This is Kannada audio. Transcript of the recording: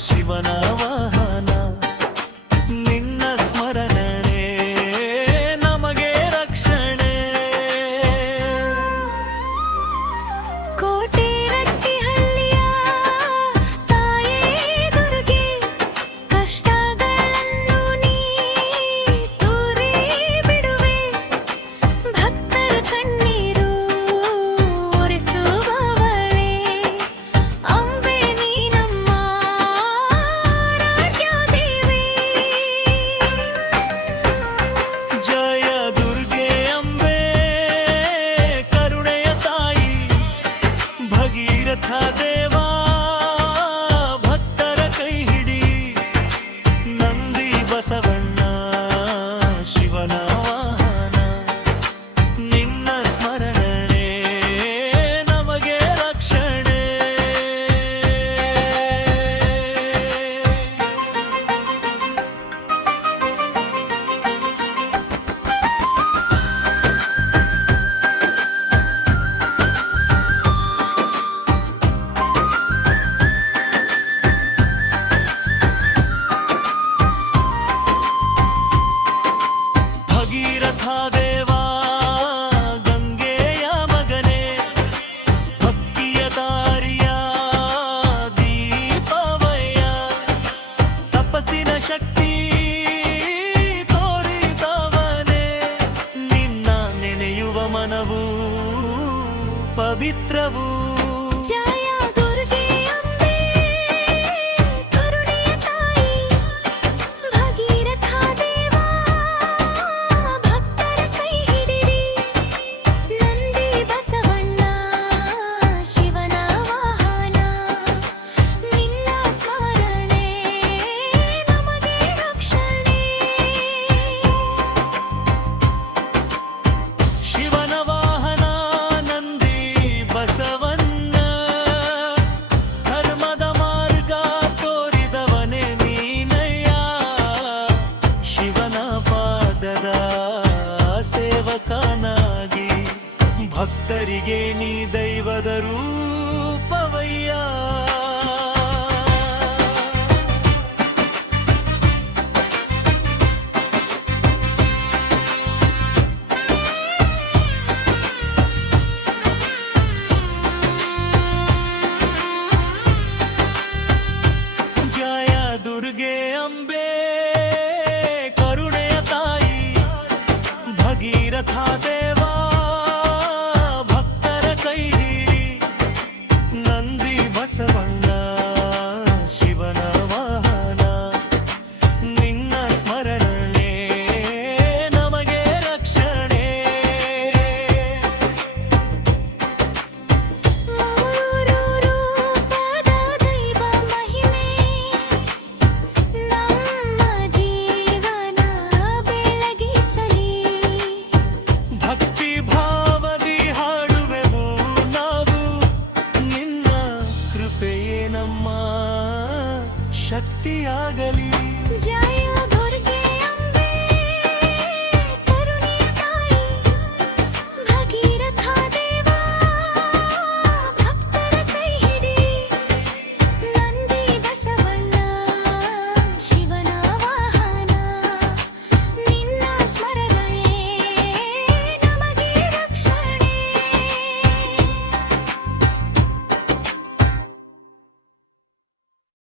ಶಿವನ ವಾಹನ ನಿನ್ನ ಸ್ಮರಣೆ ನಮಗೆ ರಕ್ಷಣೆ. ಕೋಟೆ ರಟ್ಟಿಹಳ್ಳಿಯ ತಾಯೇ ದುರ್ಗೆ ಕಷ್ಟಗಳನ್ನು ನೀ ತೂರಿ ಬಿಡುವೆ. ಭಕ್ತರ ಕಣ್ಣೀರು ಒರೆಸುವವಳೇ ಅಂಬೆ ನೀ ನಮ್ಮ ಆರಾಧ್ಯ ದೇವಿ. ಜಯ ದುರ್ಗೆ ಅಂಬೆ ಕರುಣೆಯ ತಾಯಿ ಭಗೀರಥ ದೇವ ಭಕ್ತರ ಕೈ ಹಿಡಿ. ನಂದಿ ಬಸವಣ್ಣ ಶಿವನ ವಾಹನ ನಿನ್ನ ಸ್ಮರಣೆ ನಮಗೆ ರಕ್ಷಣೆ. ಭಗೀರಥ ದೇವ ಗಂಗೆಯ ಮಗನೇ ಭಕ್ತಿಯ ದಾರಿಯ ದೀಪವಯ್ಯ. ತಪಸ್ಸಿನ ಶಕ್ತಿ ತೋರಿದವನೇ ನಿನ್ನ ನೆನೆಯುವ ಮನವು ಪವಿತ್ರವು. ಜಯ ದುರ್ಗೆ ಅಂಬೆ ಕರುಣೆಯ ತಾಯಿ ಭಗೀರಥ ದೇವ ಭಕ್ತರ ಕೈ ಹಿಡಿರಿ. ನಂದಿ ಬಸವಣ್ಣ ಶಿವನ ವಾಹನ ನಿನ್ನ ಸ್ಮರಣೆ ನಮಗೆ ರಕ್ಷಣೆ. ಶಿವನ ವಾಹನ ನಂದಿ ಬಸವಣ್ಣ ಧರ್ಮದ ಮಾರ್ಗ ತೋರಿದವನೇ ನೀನಯ್ಯ. ಶಿವನ ಪಾದದ ಸೇವಕನಾಗಿ ಭಕ್ತರಿಗೆ ನೀ ದೈವದ ರೂಪವಯ್ಯ. ಜಯ ದುರ್ಗೆ ಅಂಬೆ ಕರುಣೆಯ ತಾಯಿ ಭಗೀರಥ ದೇವ ಭಕ್ತರ ಕೈ ಹಿಡಿ. ನಂದಿ ಬಸವಣ್ಣ ಶಿವನ ವಾಹನ ನಿನ್ನ ಸ್ಮರಣೆ ನಮಗೆ ರಕ್ಷಣೆ. ಮೂರು ರೂಪದ ದೈವ ಮಹಿಮೆ ನಮ್ಮ ಜೀವನ ಬೆಳಗಿಸಲಿ. ಭಕ್ತಿ ಭಾವದಿ ಹಾಡುವೆವು ನಾವು ನಿನ್ನ ಕೃಪೆಯೇ ನಮ್ಮ ಶಕ್ತಿಯಾಗಲಿ. ಜಯ